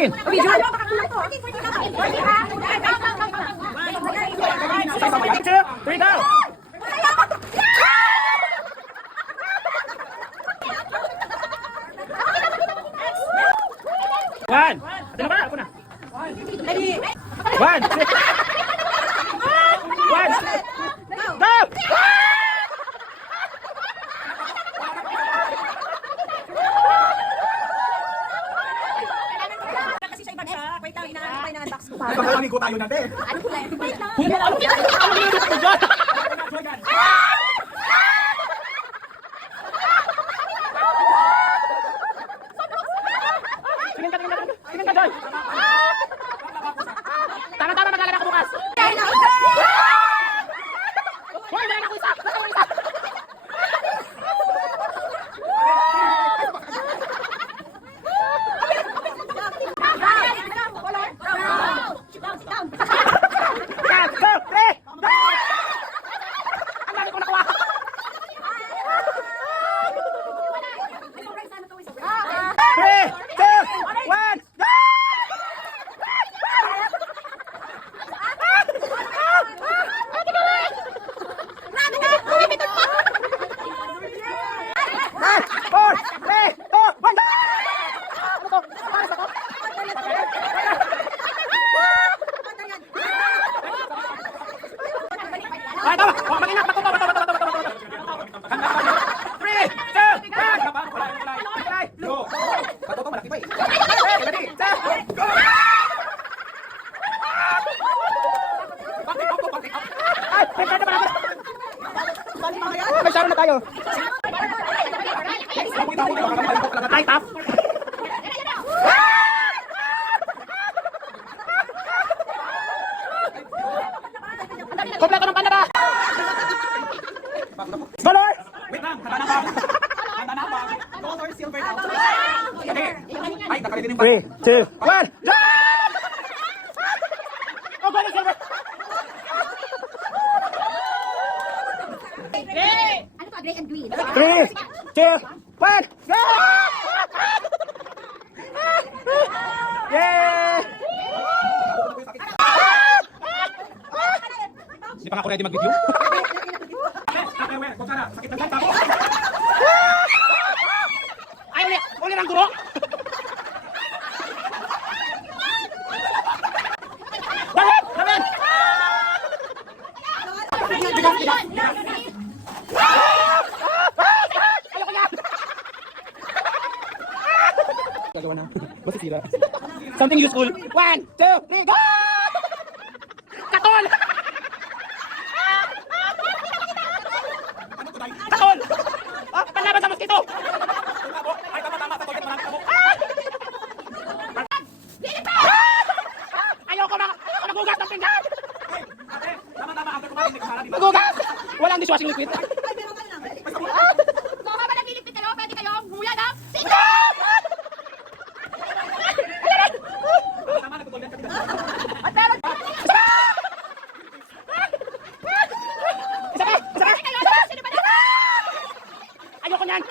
14. Three down. One. Ito na ba? Ako na. One. One. Go! Kasi sa ibang siya, wait lang, inaantay na unbox ko. Napakalamin ko tayo natin. Ano po lang? Wait lang. Tingin ka doon. Tama, maglalaro ako bukas. Hoy, wala na ako isa. May saro na tayo. Ay, tap. Kompleto ng panda ba? Color! Wait lang, handa na ba? Handa na ba? Color silver daw. Okay. Ay, nakalito yung 3, 2, 1. Oh, color silver. Ano to? Gray and green. 3, 2, 1. Go! Yay! Hindi pa ako ready mag-review. sakit na ganda ko. Ay, uli ng guro. Bakit? Bakit? Ayoko na. Gagawa na. Masisira. Something useful. 1, 2, 3, go! Katol! Katol! Oh, panlaban sa mosquito! Ay, tama. Tatol ka marami ako. Ayoko magugas ng pinggan! Ay, ate, tama. Ate, kumain. Nagkasala, di ba? Magugas! Walang dishwashing liquid. Kung mga nagpilipit kayo, pwede kayo hula ng Tama, nagtutol yan. Isa pa! Ayoko niyan!